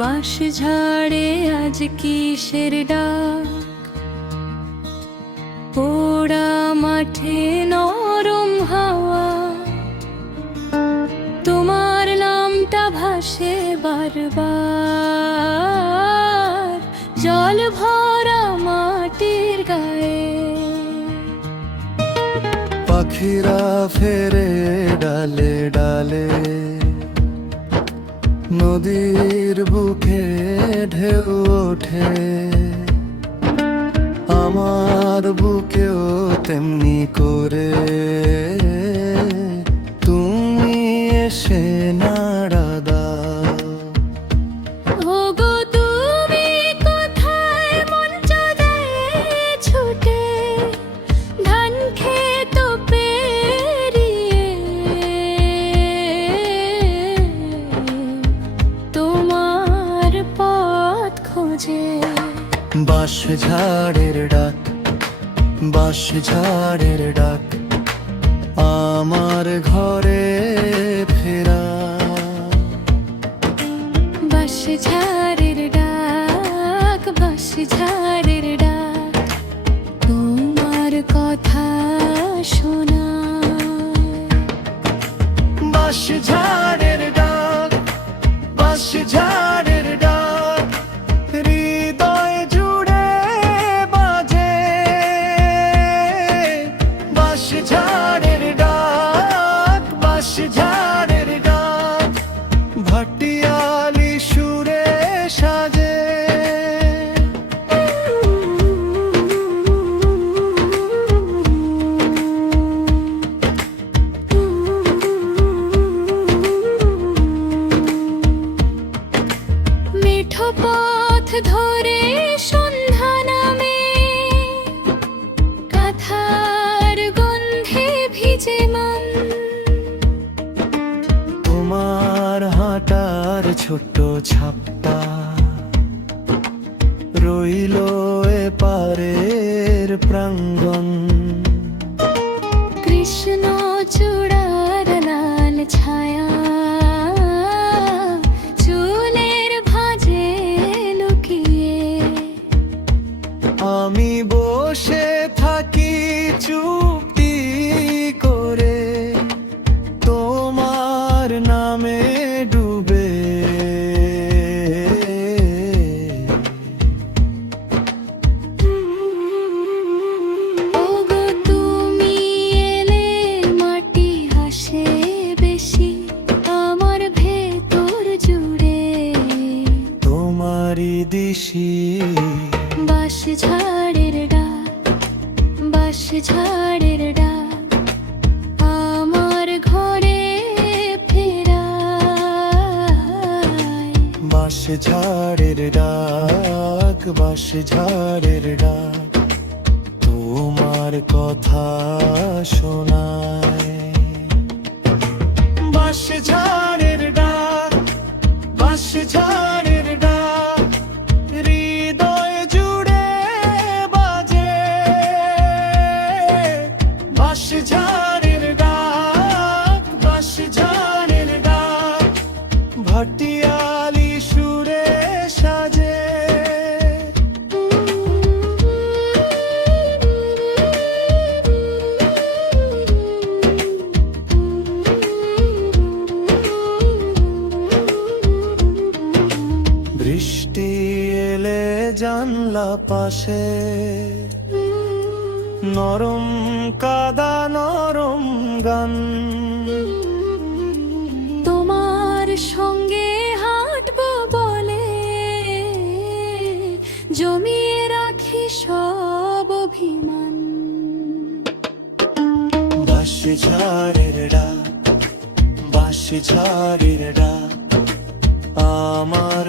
বাঁশ ঝাড়ে আজ কিসের ডাক, পোড়া মাঠে নরম হাওয়া, তোমার নামটা ভাসে বারবার জল ভরা মাটির গায়ে। পাখিরা ফেরে ডালে ডালে, নদীর বুকে ঢেউ ওঠে, আমার বুকেও তেমনি করে তুমি এসে নাড়া দাও। ওগো তুমি কোথায় মঞ্চ দেয়ে ছুটে, ধান ক্ষেত পেরিয়ে তোমার পথ খোঁজে। বাঁশ ঝাড়ের ডাক, বাঁশ ঝাড়ের ডাক, আমার ঘরে ফেরা। বাঁশ ঝাড়ের ডাক, বাঁশ ঝাড়ের ডাক, তোমার কথা শোনায়। বাঁশ ঝাড়ের ডাক, বাঁশ ঝাড়ের ডাক, হৃদয় জুড়ে বাজে। বাঁশ ঝাড়ের ডাক, বাঁশ ঝাড়ের ডাক, ভাটিয়ালি সুরে সাজে। মিঠো পথ ধরে সন্ধ্যা নামে, কাঁথার গন্ধে ভিজে মন, তোমার হাঁটার ছোট্ট ছাপটা রইল এপারের প্রাঙ্গণ। কৃষ্ণ চূড়ার লাল ছায়া চুলের ভাঁজে লুকিয়ে, আমি বসে থাকি চুপটি করে তোমার নামে ডুবে। ওগো তুমি এলে মাটি হাসে বেশি আমার ভেতর জুড়ে। তোমারই দিশি বাঁশ ঝাড়ের ডাক, বাঁশ ঝাড়ের ডাক, আমার ঘরে ফেরায়। বাঁশ ঝাড়ের ডাক, বাঁশ ঝাড়ের ডাক, তোমার কথা শোনায়। বাঁশ ঝাড়ের ডাক, বাঁশ ঝাড়ের ডাক, হৃদয় জুড়ে বাজে। বাঁশ ঝাড়ের ডাক, বাঁশ ঝাড়ের ডাক, ভাটিয়ালি সুরে সাজে। বৃষ্টি এলে জানলা পাশে নরম কাদা নরম গান। তোমার সঙ্গে হাঁটবো বলে জমিয়ে রাখি সব অভিমান। বাঁশ ঝাড়ের ডাক, বাঁশ ঝাড়ের ডাক, আমার